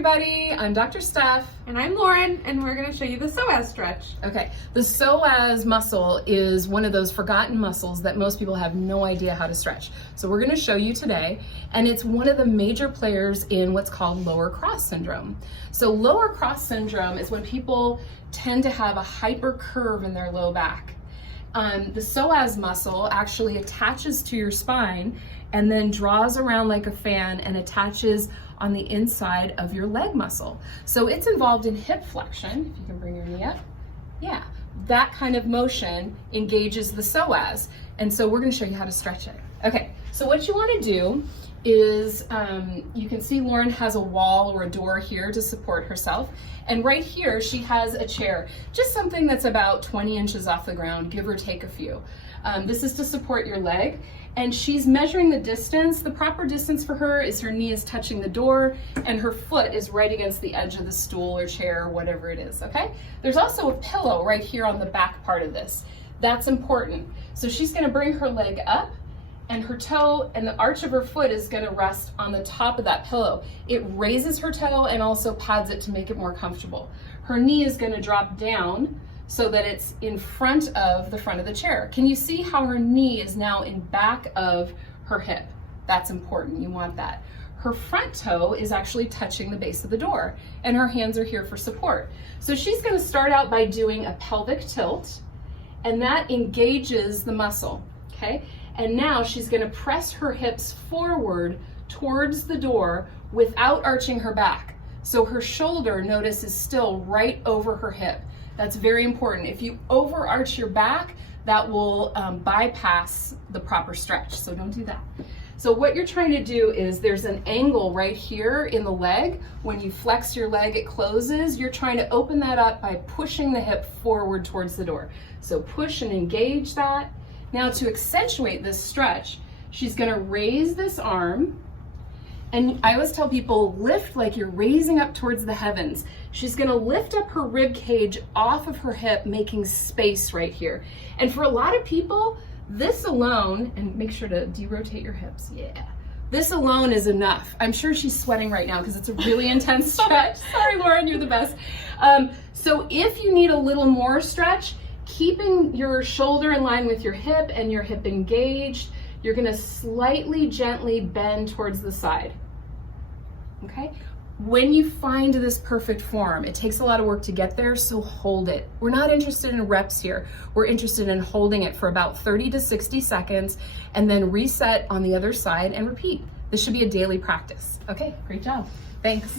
everybody, I'm Dr. Steph. And I'm Lauren, and we're going to show you the psoas stretch. Okay, the psoas muscle is one of those forgotten muscles that most people have no idea how to stretch. So we're going to show you today, and it's one of the major players in what's called lower cross syndrome. So lower cross syndrome is when people tend to have a hyper curve in their low back. The psoas muscle actually attaches to your spine and then draws around like a fan and attaches on the inside of your leg muscle. So it's involved in hip flexion, if you can bring your knee up. Yeah, that kind of motion engages the psoas. And so we're gonna show you how to stretch it. Okay, so what you wanna do is, you can see Lauren has a wall or a door here to support herself. And right here, she has a chair, just something that's about 20 inches off the ground, give or take a few. This is to support your leg. And she's measuring the distance. The proper distance for her is her knee is touching the door and her foot is right against the edge of the stool or chair or whatever it is, okay? There's also a pillow right here on the back part of this. That's important. So she's gonna bring her leg up and her toe and the arch of her foot is gonna rest on the top of that pillow. It raises her toe and also pads it to make it more comfortable. Her knee is gonna drop down so that it's in front of the chair. Can you see how her knee is now in back of her hip? That's important, you want that. Her front toe is actually touching the base of the door and her hands are here for support. So she's gonna start out by doing a pelvic tilt and that engages the muscle, okay? And now she's gonna press her hips forward towards the door without arching her back. So her shoulder, notice, is still right over her hip. That's very important. If you overarch your back, that will bypass the proper stretch, so don't do that. So what you're trying to do is there's an angle right here in the leg. When you flex your leg, it closes. You're trying to open that up by pushing the hip forward towards the door. So push and engage that. Now to accentuate this stretch, she's gonna raise this arm. And I always tell people, lift like you're raising up towards the heavens. She's gonna lift up her rib cage off of her hip, making space right here. And for a lot of people, this alone, and make sure to de-rotate your hips, yeah. This alone is enough. I'm sure she's sweating right now because it's a really intense stretch. Sorry, Lauren, you're the best. So if you need a little more stretch, keeping your shoulder in line with your hip and your hip engaged, you're gonna slightly gently bend towards the side, okay? When you find this perfect form, it takes a lot of work to get there, so hold it. We're not interested in reps here. We're interested in holding it for about 30 to 60 seconds and then reset on the other side and repeat. This should be a daily practice. Okay, great job. Thanks.